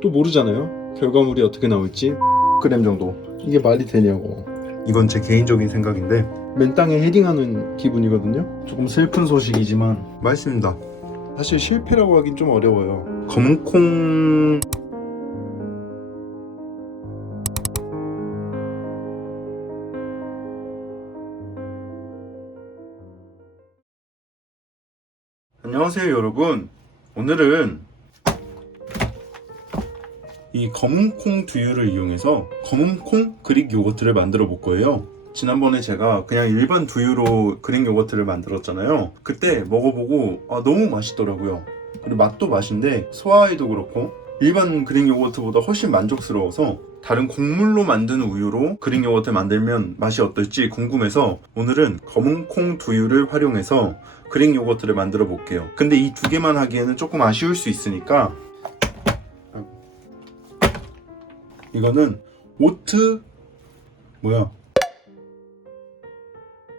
또 모르잖아요. 결과물이 어떻게 나올지. 그램 정도. 이게 말이 되냐고. 이건 제 개인적인 생각인데 맨땅에 헤딩하는 기분이거든요. 조금 슬픈 소식이지만 맛있습니다. 사실 실패라고 하긴 좀 어려워요. 검은콩 안녕하세요 여러분. 오늘은 이 검은콩 두유를 이용해서 검은콩 그릭 요거트를 만들어 볼 거예요. 지난번에 제가 그냥 일반 두유로 그릭 요거트를 만들었잖아요. 그때 먹어보고 너무 맛있더라고요. 그리고 맛도 맛인데 소화에도 그렇고 일반 그릭 요거트보다 훨씬 만족스러워서 다른 곡물로 만든 우유로 그릭 요거트 만들면 맛이 어떨지 궁금해서 오늘은 검은콩 두유를 활용해서 그릭 요거트를 만들어 볼게요. 근데 이 두 개만 하기에는 조금 아쉬울 수 있으니까 이거는 오트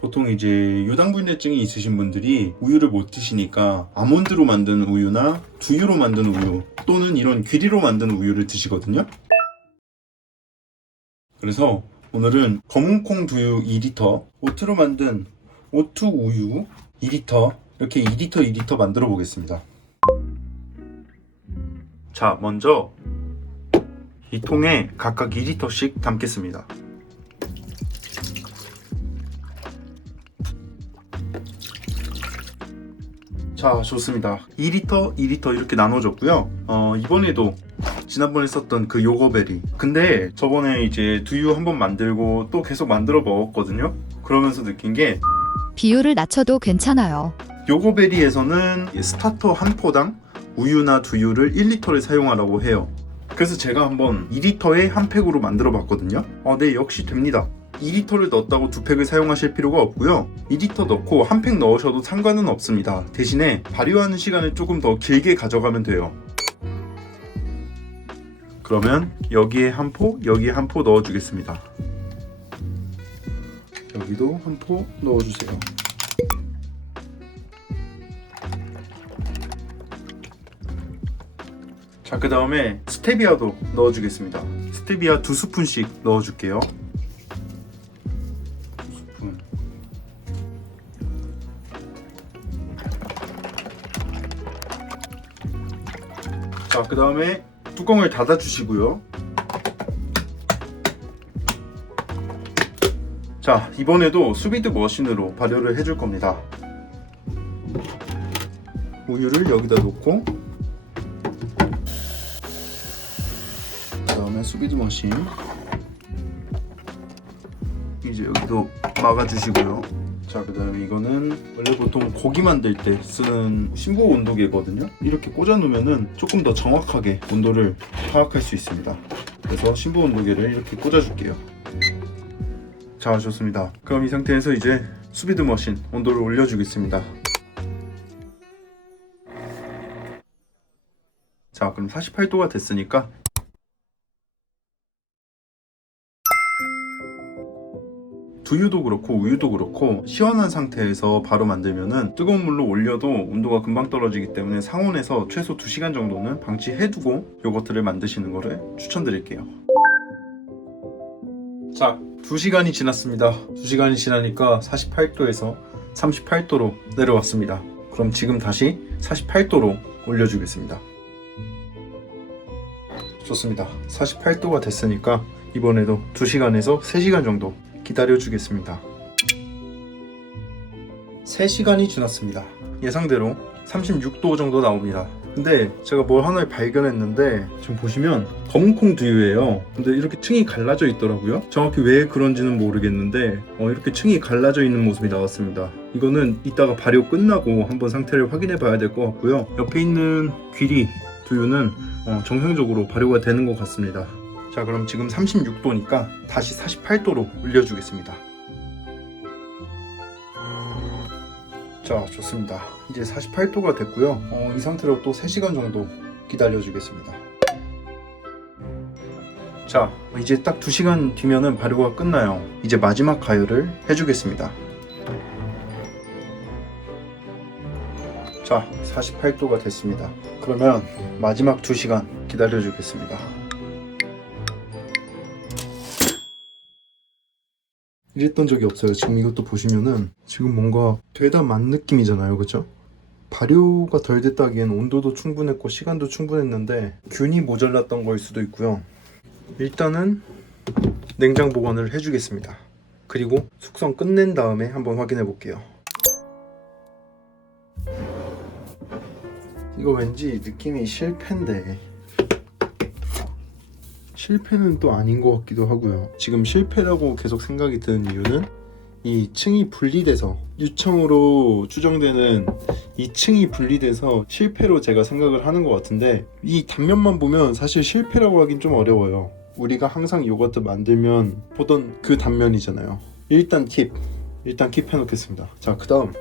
보통 이제 유당불내증이 있으신 분들이 우유를 못 드시니까 아몬드로 만든 우유나 두유로 만든 우유 또는 이런 귀리로 만든 우유를 드시거든요. 그래서 오늘은 검은콩 두유 2리터, 오트로 만든 오트 우유 2리터, 이렇게 2리터 2리터 만들어 보겠습니다. 자, 먼저 이 통에 각각 2리터씩 담겠습니다. 자, 좋습니다. 2리터, 2리터 이렇게 나눠줬고요. 이번에도 지난번에 썼던 그 요거베리. 근데 저번에 이제 두유 한번 만들고 또 계속 만들어 먹었거든요. 그러면서 느낀 게 비율을 낮춰도 괜찮아요. 요거베리에서는 스타터 한 포당 우유나 두유를 1리터를 사용하라고 해요. 그래서 제가 한번 2리터에 한 팩으로 만들어 봤거든요. 네, 역시 됩니다. 2리터를 넣었다고 두 팩을 사용하실 필요가 없고요. 2리터 넣고 한 팩 넣으셔도 상관은 없습니다. 대신에 발효하는 시간을 조금 더 길게 가져가면 돼요. 그러면 여기에 한 포, 여기에 한 포 넣어주겠습니다. 여기도 한 포 넣어주세요. 자, 그 다음에 스테비아도 넣어주겠습니다. 스테비아 2스푼씩 넣어줄게요. 2스푼. 자, 그 다음에 뚜껑을 닫아주시고요. 자, 이번에도 수비드 머신으로 발효를 해줄 겁니다. 우유를 여기다 놓고 그 다음에 수비드 머신 이제 여기도 막아주시고요. 자, 그 다음에 이거는 원래 보통 고기 만들 때 쓰는 심부 온도계거든요. 이렇게 꽂아 놓으면은 조금 더 정확하게 온도를 파악할 수 있습니다. 그래서 심부 온도계를 이렇게 꽂아 줄게요. 자, 좋습니다. 그럼 이 상태에서 이제 수비드 머신 온도를 올려주겠습니다. 자, 그럼 48도가 됐으니까 두유도 그렇고 우유도 그렇고 시원한 상태에서 바로 만들면은 뜨거운 물로 올려도 온도가 금방 떨어지기 때문에 상온에서 최소 2시간 정도는 방치해두고 요거트를 만드시는 거를 추천드릴게요. 자, 2시간이 지났습니다. 2시간이 지나니까 48도에서 38도로 내려왔습니다. 그럼 지금 다시 48도로 올려주겠습니다. 좋습니다. 48도가 됐으니까 이번에도 2시간에서 3시간 정도 기다려주겠습니다. 3시간이 지났습니다. 예상대로 36도 정도 나옵니다. 근데 제가 뭘 하나를 발견했는데 지금 보시면 검은콩 두유예요. 근데 이렇게 층이 갈라져 있더라고요. 정확히 왜 그런지는 모르겠는데 이렇게 층이 갈라져 있는 모습이 나왔습니다. 이거는 이따가 발효 끝나고 한번 상태를 확인해 봐야 될 것 같고요. 옆에 있는 귀리 두유는 정상적으로 발효가 되는 것 같습니다. 자, 그럼 지금 36도니까 다시 48도로 올려주겠습니다. 자, 좋습니다. 이제 48도가 됐고요. 이 상태로 또 3시간 정도 기다려주겠습니다. 자, 이제 딱 2시간 뒤면은 발효가 끝나요. 이제 마지막 가열을 해주겠습니다. 자, 48도가 됐습니다. 그러면 마지막 2시간 기다려 주겠습니다. 이랬던 적이 없어요. 지금 이것도 보시면은 지금 뭔가 되다 만 느낌이잖아요, 그쵸? 발효가 덜 됐다기엔 온도도 충분했고 시간도 충분했는데 균이 모자랐던 거일 수도 있고요. 일단은 냉장 보관을 해주겠습니다. 그리고 숙성 끝낸 다음에 한번 확인해 볼게요. 이거 왠지 느낌이 실패인데 실패는 또 아닌 것 같기도 하고요. 지금 실패라고 계속 생각이 드는 이유는 이 층이 분리돼서 유청으로 추정되는 이 층이 분리돼서 실패로 제가 생각을 하는 것 같은데 이 단면만 보면 사실 실패라고 하긴 좀 어려워요. 우리가 항상 요거트 만들면 보던 그 단면이잖아요. 일단 킵 해놓겠습니다. 자, 그 다음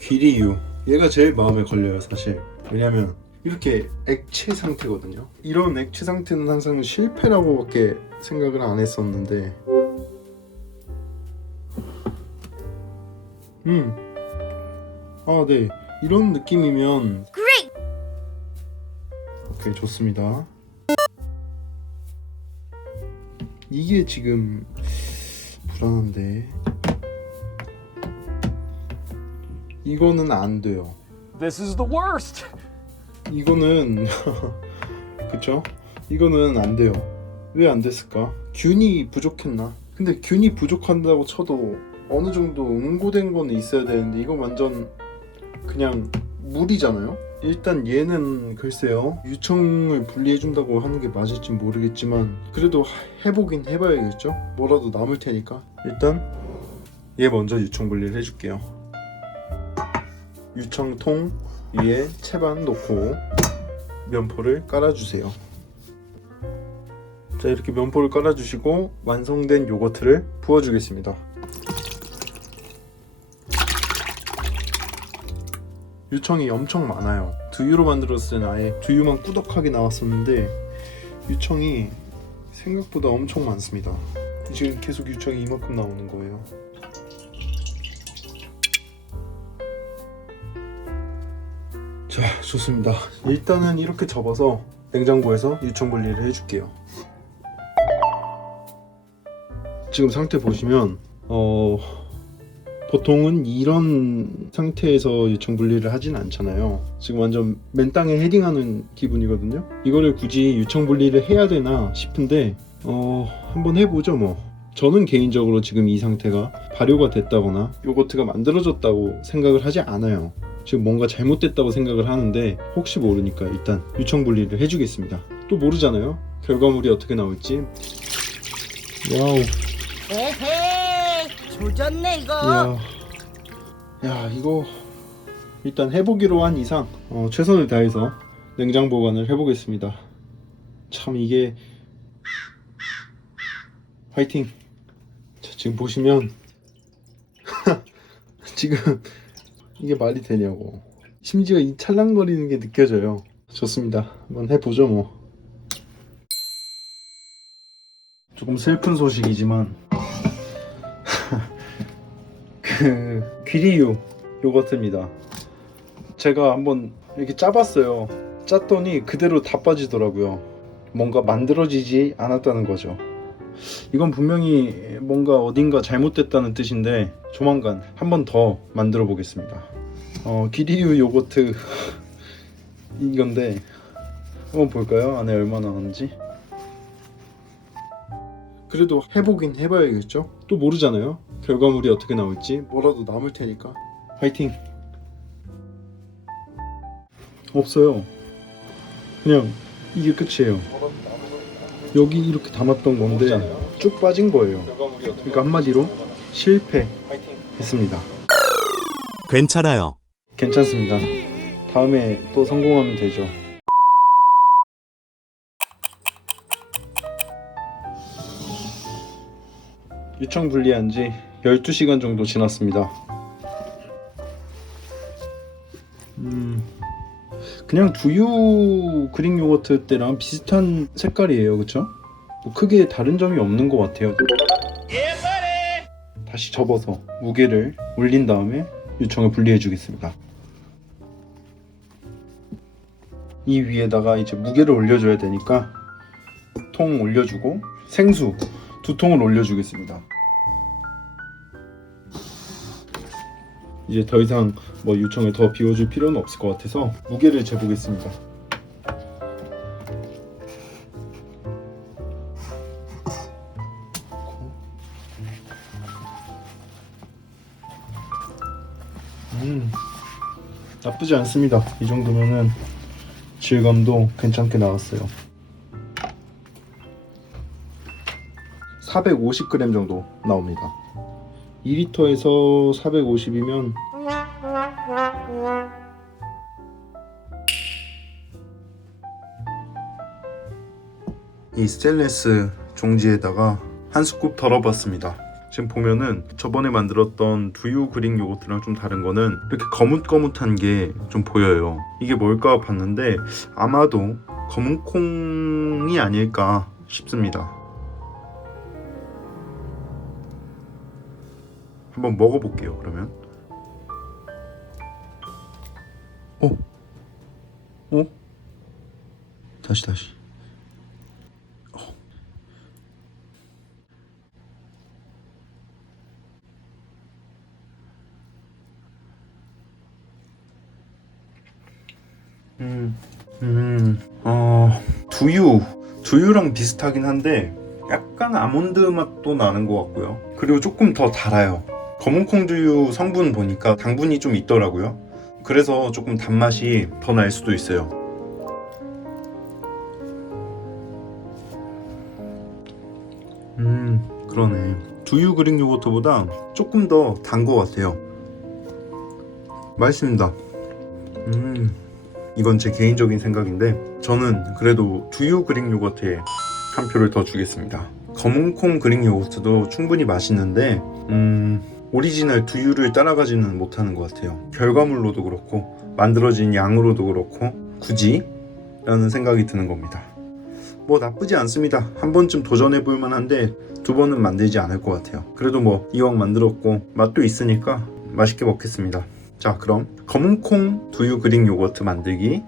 귀리유. 얘가 제일 마음에 걸려요, 사실. 왜냐면 이렇게 액체 상태거든요. 이런 액체 상태는 항상 실패라고밖에 생각을 안 했었는데 아, 네, 이런 느낌이면 오케이, 좋습니다. 이게 지금 불안한데 이거는 안 돼요. This is the worst. 이거는 그쵸? 이거는 안 돼요. 왜 안 됐을까? 균이 부족했나? 근데 균이 부족한다고 쳐도 어느 정도 응고된 거는 있어야 되는데 이거 완전 그냥 물이잖아요? 일단 얘는 글쎄요, 유청을 분리해준다고 하는 게 맞을지 모르겠지만 그래도 해보긴 해봐야겠죠? 뭐라도 남을 테니까. 일단 얘 먼저 유청 분리를 해줄게요. 유청통 위에 채반 놓고 면포를 깔아주세요. 자, 이렇게 면포를 깔아주시고 완성된 요거트를 부어주겠습니다. 유청이 엄청 많아요. 두유로 만들었을 때는 아예 두유만 꾸덕하게 나왔었는데 유청이 생각보다 엄청 많습니다. 지금 계속 유청이 이만큼 나오는 거예요. 자, 좋습니다. 일단은 이렇게 접어서 냉장고에서 유청 분리를 해줄게요. 지금 상태 보시면 보통은 이런 상태에서 유청 분리를 하진 않잖아요. 지금 완전 맨 땅에 헤딩하는 기분이거든요. 이거를 굳이 유청 분리를 해야 되나 싶은데 한번 해보죠 뭐. 저는 개인적으로 지금 이 상태가 발효가 됐다거나 요거트가 만들어졌다고 생각을 하지 않아요. 지금 뭔가 잘못됐다고 생각을 하는데 혹시 모르니까 일단 유청 분리를 해주겠습니다. 또 모르잖아요, 결과물이 어떻게 나올지. 와우, 에헤이, 조졌네 이거. 야, 이거 일단 해보기로 한 이상 최선을 다해서 냉장 보관을 해보겠습니다. 참 이게 화이팅. 자, 지금 보시면 지금 이게 말이 되냐고. 심지어 이 찰랑거리는 게 느껴져요. 좋습니다. 한번 해보죠 뭐. 조금 슬픈 소식이지만 그 귀리유 요거트입니다. 제가 한번 이렇게 짜봤어요. 짰더니 그대로 다 빠지더라고요. 뭔가 만들어지지 않았다는 거죠. 이건 분명히 뭔가 어딘가 잘못됐다는 뜻인데 조만간 한 번 더 만들어 보겠습니다. 귀리유 요거트 이건데 한번 볼까요? 안에 얼마나 하는지. 그래도 해보긴 해봐야겠죠? 또 모르잖아요, 결과물이 어떻게 나올지. 뭐라도 남을 테니까 화이팅. 없어요. 그냥 이게 끝이에요. 여기 이렇게 담았던 건데 쭉 빠진 거예요. 그러니까 한마디로 실패했습니다. 괜찮아요. 괜찮습니다. 다음에 또 성공하면 되죠. 유청 분리한 지 12시간 정도 지났습니다. 그냥 두유 그릭 요거트 때랑 비슷한 색깔이에요, 그쵸? 뭐 크게 다른 점이 없는 것 같아요. 다시 접어서 무게를 올린 다음에 유청을 분리해 주겠습니다. 이 위에다가 이제 무게를 올려줘야 되니까 통 올려주고 생수 2통을 올려주겠습니다. 이제 더 이상 뭐 유청을 더 비워줄 필요는 없을 것 같아서 무게를 재보겠습니다. 나쁘지 않습니다. 이 정도면은 질감도 괜찮게 나왔어요. 450g 정도 나옵니다. 2리터에서 450이면 이 스테인리스 종지에다가 한 스쿱 덜어봤습니다. 지금 보면은 저번에 만들었던 두유 그릭 요거트랑 좀 다른 거는 이렇게 거뭇거뭇한 게 좀 보여요. 이게 뭘까 봤는데 아마도 검은 콩이 아닐까 싶습니다. 한번 먹어볼게요. 그러면 다시 두유랑 비슷하긴 한데 약간 아몬드 맛도 나는 것 같고요. 그리고 조금 더 달아요. 검은콩 두유 성분 보니까 당분이 좀 있더라고요. 그래서 조금 단맛이 더 날 수도 있어요. 그러네. 두유 그릭 요거트보다 조금 더 단 것 같아요. 맛있습니다. 이건 제 개인적인 생각인데 저는 그래도 두유 그릭 요거트에 한 표를 더 주겠습니다. 검은콩 그릭 요거트도 충분히 맛있는데 오리지널 두유를 따라가지는 못하는 것 같아요. 결과물로도 그렇고 만들어진 양으로도 그렇고 굳이? 라는 생각이 드는 겁니다. 뭐 나쁘지 않습니다. 한 번쯤 도전해볼 만한데 2번은 만들지 않을 것 같아요. 그래도 뭐 이왕 만들었고 맛도 있으니까 맛있게 먹겠습니다. 자, 그럼 검은콩 두유 그릭 요거트 만들기